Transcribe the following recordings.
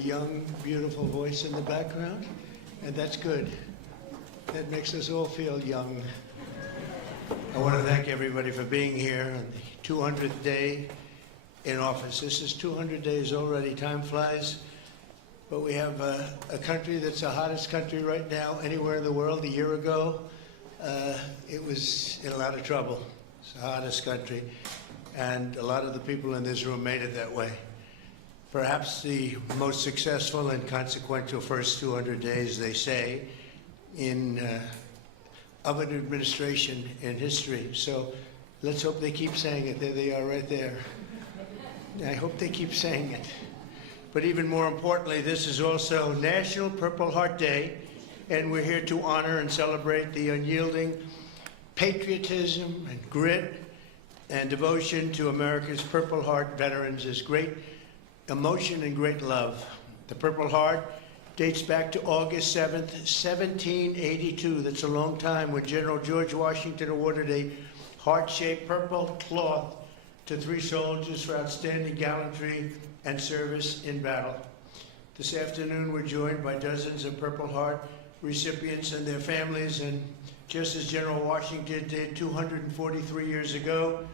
young, beautiful voice in the background, and that's good. That makes us all feel young. I want to thank everybody for being here on the 200th day in office. This is 200 days already. Time flies. But we have a country that's the hottest country right now anywhere in the world. A year ago, it was in a lot of trouble. It's the hottest country. And a lot of the people in this room made it that way. Perhaps the most successful and consequential first 200 days, they say, of an administration in history. So let's hope they keep saying it. There they are right there. I hope they keep saying it. But even more importantly, this is also National Purple Heart Day, and we're here to honor and celebrate the unyielding patriotism and grit and devotion to America's Purple Heart veterans. Is great emotion and great love. The Purple Heart dates back to August 7th, 1782. That's a long time, when General George Washington awarded a heart-shaped purple cloth to 3 soldiers for outstanding gallantry and service in battle. This afternoon, we're joined by dozens of Purple Heart recipients and their families, and just as General Washington did 243 years ago,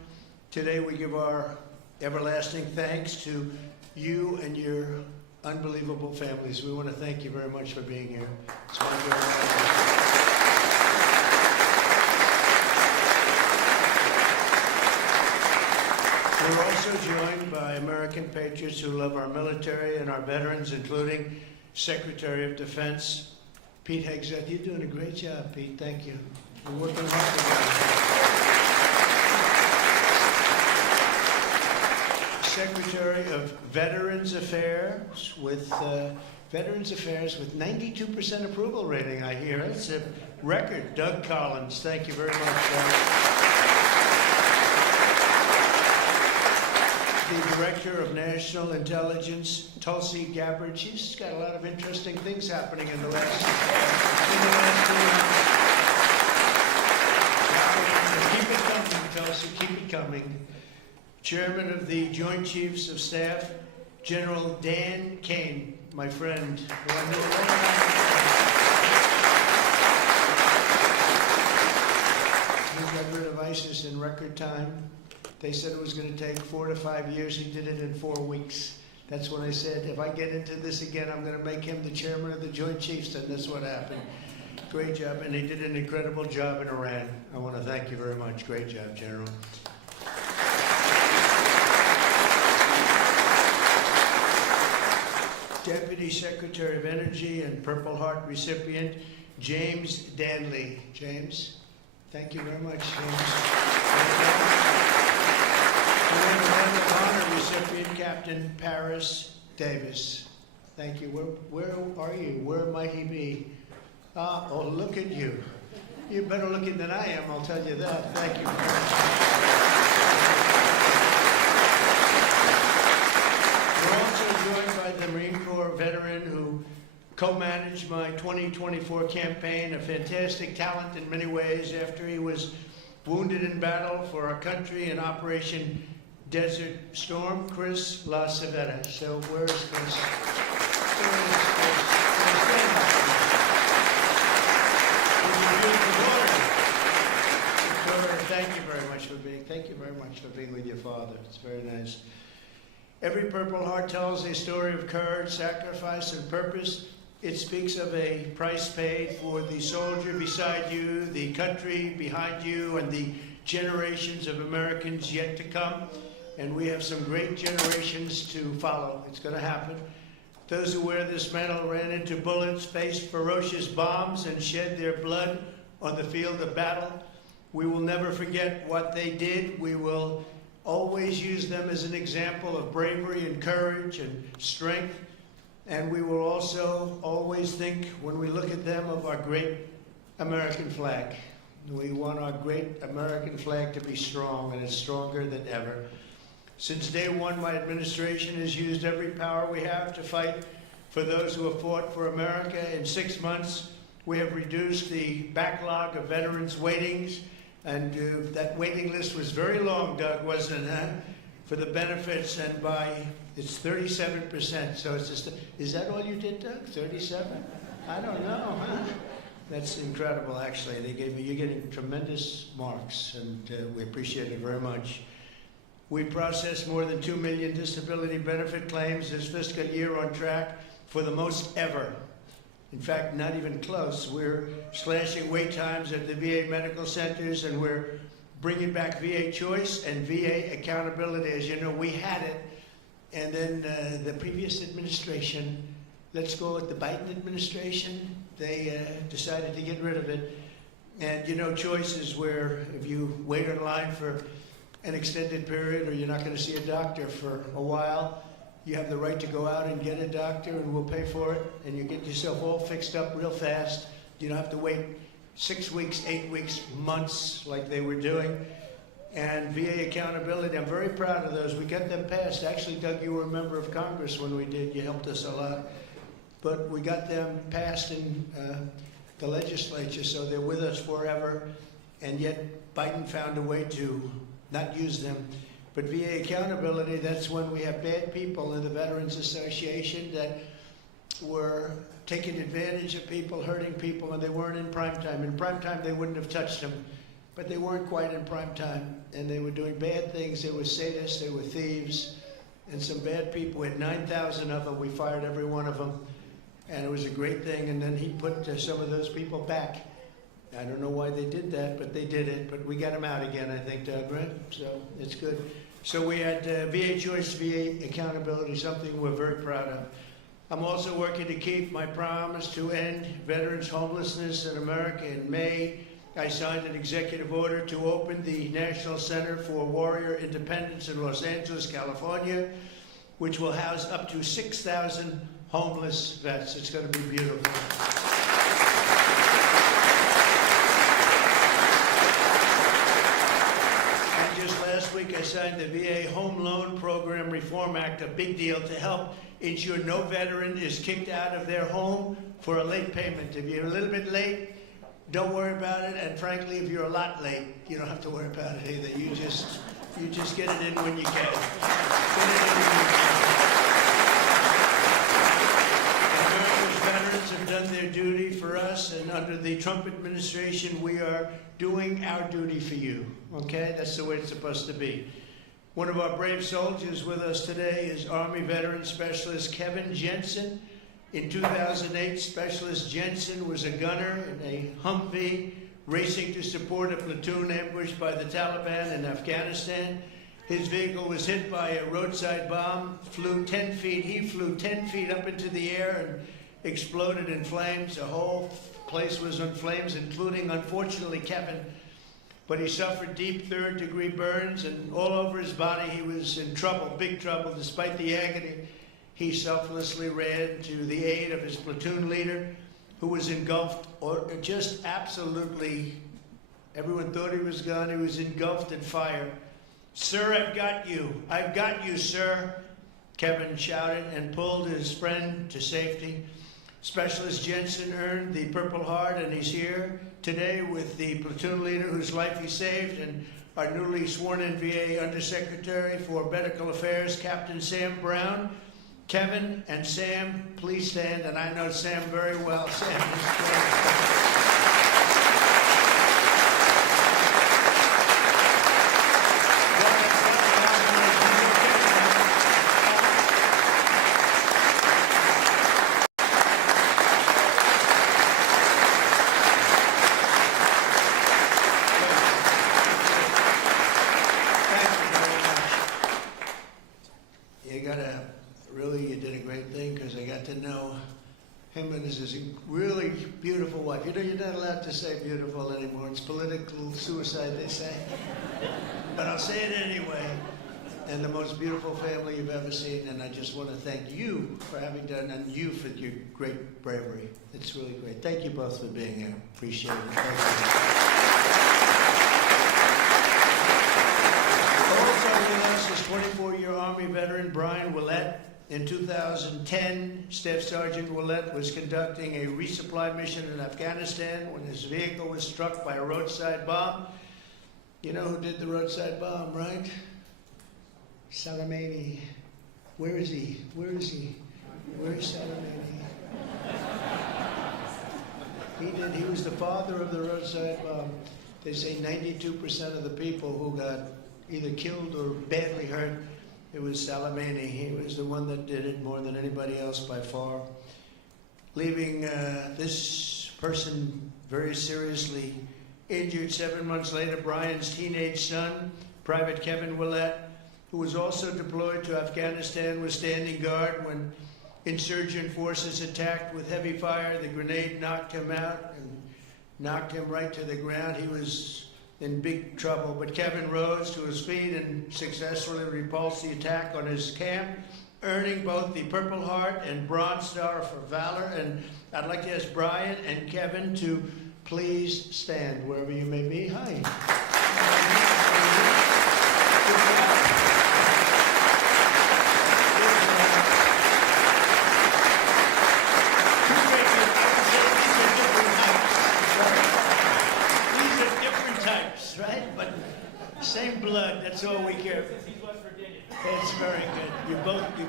today we give our everlasting thanks to you and your unbelievable families. We want to thank you very much for being here. It's We're also joined by American patriots who love our military and our veterans, including Secretary of Defense Pete Hegseth. You're doing a great job, Pete. Thank you. We're working hard together. Secretary of Veterans Affairs with 92% approval rating, I hear. It's a record. Doug Collins. Thank you very much, Doug. The Director of National Intelligence, Tulsi Gabbard. She's got a lot of interesting things happening in the last 2 months. Keep it coming, Tulsi, keep it coming. Chairman of the Joint Chiefs of Staff, General Dan Kane, my friend. He got rid of ISIS in record time. They said it was going to take 4 to 5 years. He did it in 4 weeks. That's when I said, if I get into this again, I'm going to make him the chairman of the Joint Chiefs, and that's what happened. Great job, and he did an incredible job in Iran. I want to thank you very much. Great job, General. Deputy Secretary of Energy and Purple Heart recipient, James Danley. James, thank you very much, James. And Medal of Honor recipient, Captain Paris Davis. Thank you. Where are you? Where might he be? Oh, look at you. You're better looking than I am, I'll tell you that. Thank you very much. We're also joined by the Marine Corps veteran who co-managed my 2024 campaign, a fantastic talent in many ways after he was wounded in battle for our country in Operation Desert Storm, Chris LaCivetta. So where's Chris? Thank you very much for being with your father. It's very nice. Every Purple Heart tells a story of courage, sacrifice, and purpose. It speaks of a price paid for the soldier beside you, the country behind you, and the generations of Americans yet to come. And we have some great generations to follow. It's going to happen. Those who wear this medal ran into bullets, faced ferocious bombs, and shed their blood on the field of battle. We will never forget what they did. We will always use them as an example of bravery and courage and strength. And we will also always think, when we look at them, of our great American flag. We want our great American flag to be strong, and it's stronger than ever. Since day one, my administration has used every power we have to fight for those who have fought for America. In 6 months, we have reduced the backlog of veterans' waitings, and that waiting list was very long, Doug, wasn't it, for the benefits, and by It's 37%. So it's just, is that all you did, Doug? 37? I don't know. Huh? That's incredible, actually. You're getting tremendous marks, and we appreciate it very much. We processed more than 2 million disability benefit claims this fiscal year, on track for the most ever. In fact, not even close. We're slashing wait times at the VA medical centers, and we're bringing back VA choice and VA accountability. As you know, we had it, and then the previous administration, let's go with the Biden administration, they decided to get rid of it. And you know, choice is where if you wait in line for an extended period, or you're not going to see a doctor for a while, you have the right to go out and get a doctor, and we'll pay for it, and you get yourself all fixed up real fast. You don't have to wait 6 weeks, 8 weeks, months like they were doing. And VA accountability, I'm very proud of those. We got them passed. Actually, Doug, you were a member of Congress when we did. You helped us a lot. But we got them passed in the legislature, so they're with us forever. And yet Biden found a way to not use them. But VA accountability, that's when we have bad people in the Veterans Association that were taking advantage of people, hurting people, and they weren't in prime time. In prime time, they wouldn't have touched them, but they weren't quite in prime time, and they were doing bad things. They were sadists, they were thieves, and some bad people. We had 9,000 of them. We fired every one of them, and it was a great thing. And then he put some of those people back. I don't know why they did that, but they did it. But we got them out again, I think, Doug, right? So it's good. So we had VA choice, VA accountability, something we're very proud of. I'm also working to keep my promise to end veterans' homelessness in America. In May, I signed an executive order to open the National Center for Warrior Independence in Los Angeles, California, which will house up to 6,000 homeless vets. It's going to be beautiful. Last week I signed the VA Home Loan Program Reform Act, a big deal, to help ensure no veteran is kicked out of their home for a late payment. If you're a little bit late, don't worry about it. And frankly, if you're a lot late, you don't have to worry about it either. You just get it in when you can. America's veterans have done their duty for us, and under the Trump administration, we are doing our duty for you. Okay? That's the way it's supposed to be. One of our brave soldiers with us today is Army Veteran Specialist Kevin Jensen. In 2008, Specialist Jensen was a gunner in a Humvee racing to support a platoon ambushed by the Taliban in Afghanistan. His vehicle was hit by a roadside bomb, flew 10 feet. He flew 10 feet up into the air and exploded in flames. The whole place was in flames, including, unfortunately, Kevin. But he suffered deep third-degree burns, and all over his body he was in trouble, big trouble. Despite the agony, he selflessly ran to the aid of his platoon leader, who was engulfed, or just absolutely, everyone thought he was gone. He was engulfed in fire. "Sir, I've got you. I've got you, sir," Kevin shouted and pulled his friend to safety. Specialist Jensen earned the Purple Heart, and he's here today with the platoon leader whose life he saved, and our newly sworn-in VA Undersecretary for Medical Affairs, Captain Sam Brown. Kevin and Sam, please stand, and I know Sam very well. Sam is really beautiful wife. You know, you're not allowed to say beautiful anymore. It's political suicide, they say. But I'll say it anyway. And the most beautiful family you've ever seen. And I just want to thank you for having done, and you for your great bravery. It's really great. Thank you both for being here. Appreciate it. Thank you. Also with us is 24-year Army veteran Brian Willett. In 2010, Staff Sergeant Willett was conducting a resupply mission in Afghanistan when his vehicle was struck by a roadside bomb. You know who did the roadside bomb, right? Soleimani. Where is he? Where is he? Where's Salamene? He was the father of the roadside bomb. They say 92% of the people who got either killed or badly hurt, it was Salamene. He was the one that did it more than anybody else by far. Leaving this person very seriously injured. 7 months later, Brian's teenage son, Private Kevin Willett, who was also deployed to Afghanistan, was standing guard when insurgent forces attacked with heavy fire. The grenade knocked him out and knocked him right to the ground. He was in big trouble, but Kevin rose to his feet and successfully repulsed the attack on his camp, earning both the Purple Heart and Bronze Star for valor. And I'd like to ask Brian and Kevin to please stand wherever you may be. Hi. Right? But same blood, that's all we care for. He's West Virginia. That's very good. You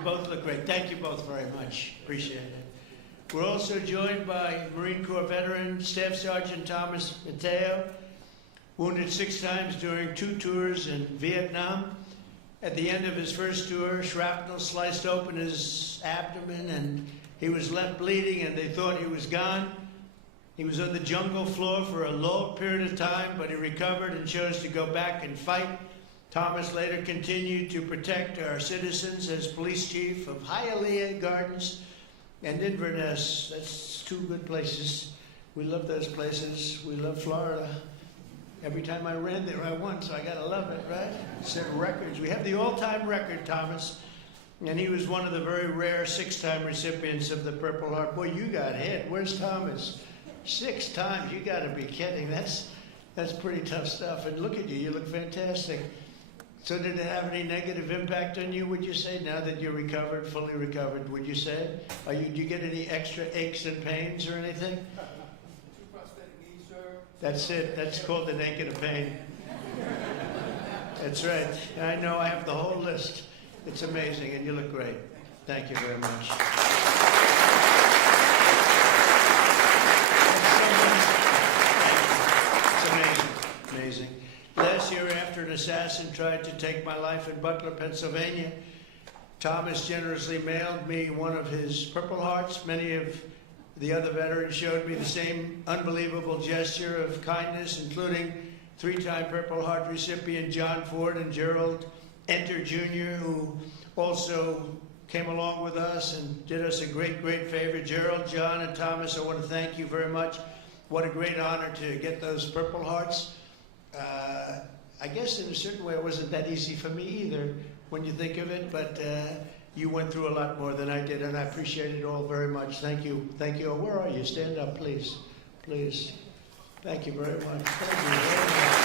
both look great. Thank you both very much. Appreciate it. We're also joined by Marine Corps veteran Staff Sergeant Thomas Mateo, wounded 6 times during 2 tours in Vietnam. At the end of his first tour, shrapnel sliced open his abdomen and he was left bleeding and they thought he was gone. He was on the jungle floor for a long period of time, but he recovered and chose to go back and fight. Thomas later continued to protect our citizens as police chief of Hialeah Gardens and Inverness. That's 2 good places. We love those places. We love Florida. Every time I ran there, I won, so I gotta love it, right? Set records. We have the all-time record, Thomas, and he was one of the very rare 6-time recipients of the Purple Heart. Boy, you got hit. Where's Thomas? 6 times, you gotta be kidding. That's pretty tough stuff. And look at you, you look fantastic. So did it have any negative impact on you, would you say, now that you're recovered, fully recovered, would you say? Do you get any extra aches and pains or anything? 2 prosthetic knees, sir. That's it, that's called an ache and a pain. That's right. I know, I have the whole list. It's amazing, and you look great. Thank you very much. Amazing. Last year, after an assassin tried to take my life in Butler, Pennsylvania, Thomas generously mailed me one of his Purple Hearts. Many of the other veterans showed me the same unbelievable gesture of kindness, including 3-time Purple Heart recipient John Ford and Gerald Enter Jr., who also came along with us and did us a great, great favor. Gerald, John, and Thomas, I want to thank you very much. What a great honor to get those Purple Hearts. I guess in a certain way it wasn't that easy for me either when you think of it, but you went through a lot more than I did, and I appreciate it all very much. Thank you. Thank you. Where are you? Stand up, please. Please. Thank you very much. Thank you very much.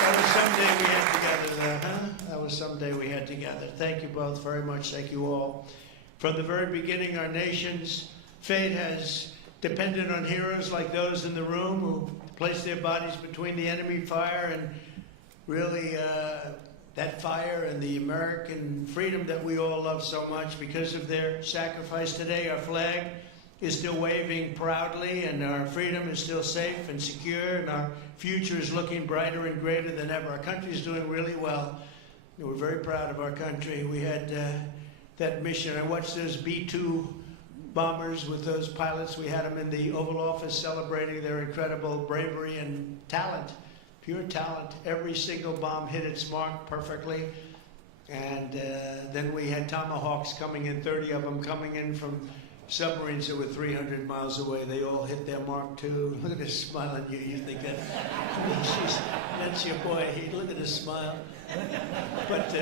That was someday we had together there, huh? That was someday we had together. Thank you both very much. Thank you all. From the very beginning, our nation's fate has depended on heroes like those in the room who placed their bodies between the enemy fire and really that fire and the American freedom that we all love so much. Because of their sacrifice today, our flag is still waving proudly and our freedom is still safe and secure and our future is looking brighter and greater than ever. Our country is doing really well. We're very proud of our country. We had that mission. I watched those B-2 bombers with those pilots. We had them in the Oval Office celebrating their incredible bravery and talent, pure talent. Every single bomb hit its mark perfectly. And then we had Tomahawks coming in, 30 of them coming in from submarines that were 300 miles away. They all hit their mark too. Look at this smile on you. You think that's your boy. Look at his smile. But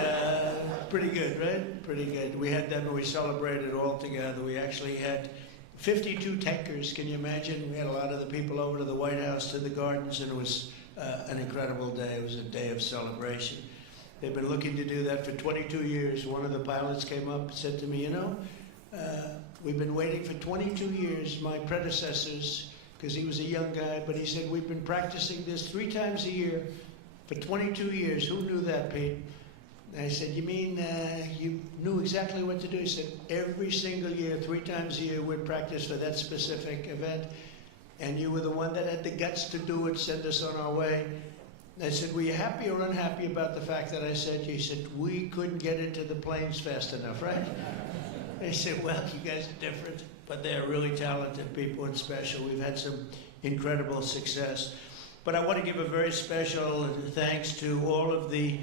pretty good, right? Pretty good. We had them and we celebrated all together. We actually had 52 tankers. Can you imagine? We had a lot of the people over to the White House, to the gardens, and it was an incredible day. It was a day of celebration. They've been looking to do that for 22 years. One of the pilots came up and said to me, you know, we've been waiting for 22 years. My predecessors because he was a young guy, but he said, we've been practicing this 3 times a year for 22 years. Who knew that, Pete? And I said, you mean you knew exactly what to do? He said, every single year, 3 times a year, we'd practice for that specific event. And you were the one that had the guts to do it, send us on our way. And I said, were you happy or unhappy about the fact that I said, he said, we couldn't get into the planes fast enough, right? I said, well, you guys are different, but they're really talented people and special. We've had some incredible success. But I want to give a very special thanks to all of the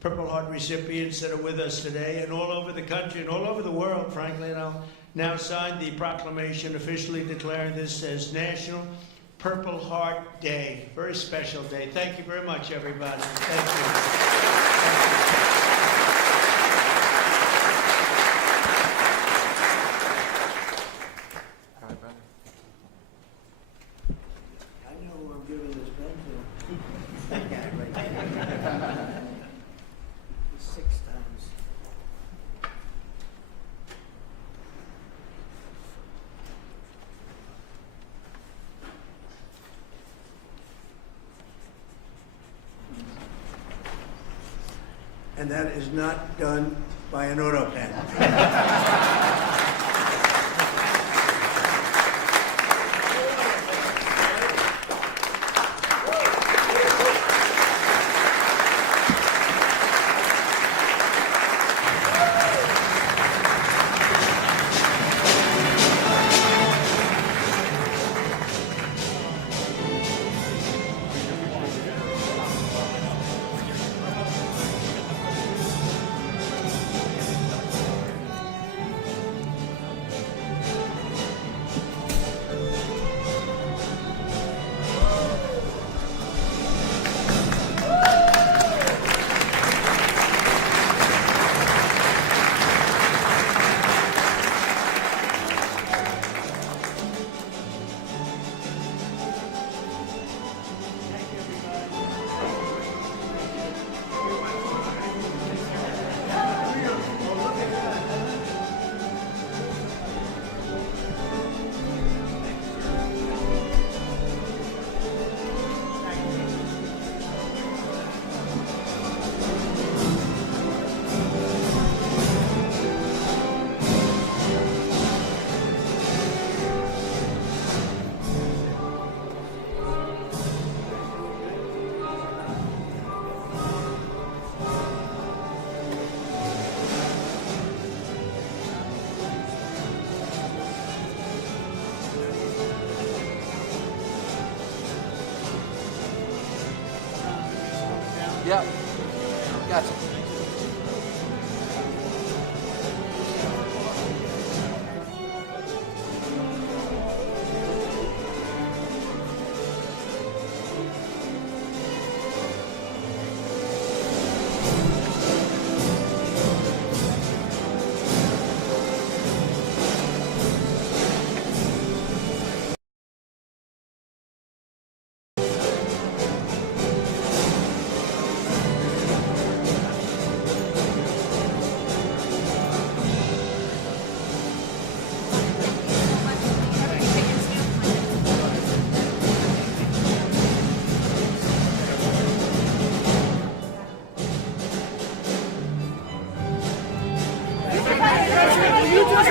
Purple Heart recipients that are with us today, and all over the country and all over the world, frankly. And I'll now sign the proclamation officially declaring this as National Purple Heart Day. Very special day. Thank you very much, everybody. Thank you. I know who I'm giving this pen to. That guy right there. 6 times. And that is not done by an auto pen. Yeah. Gotcha. You just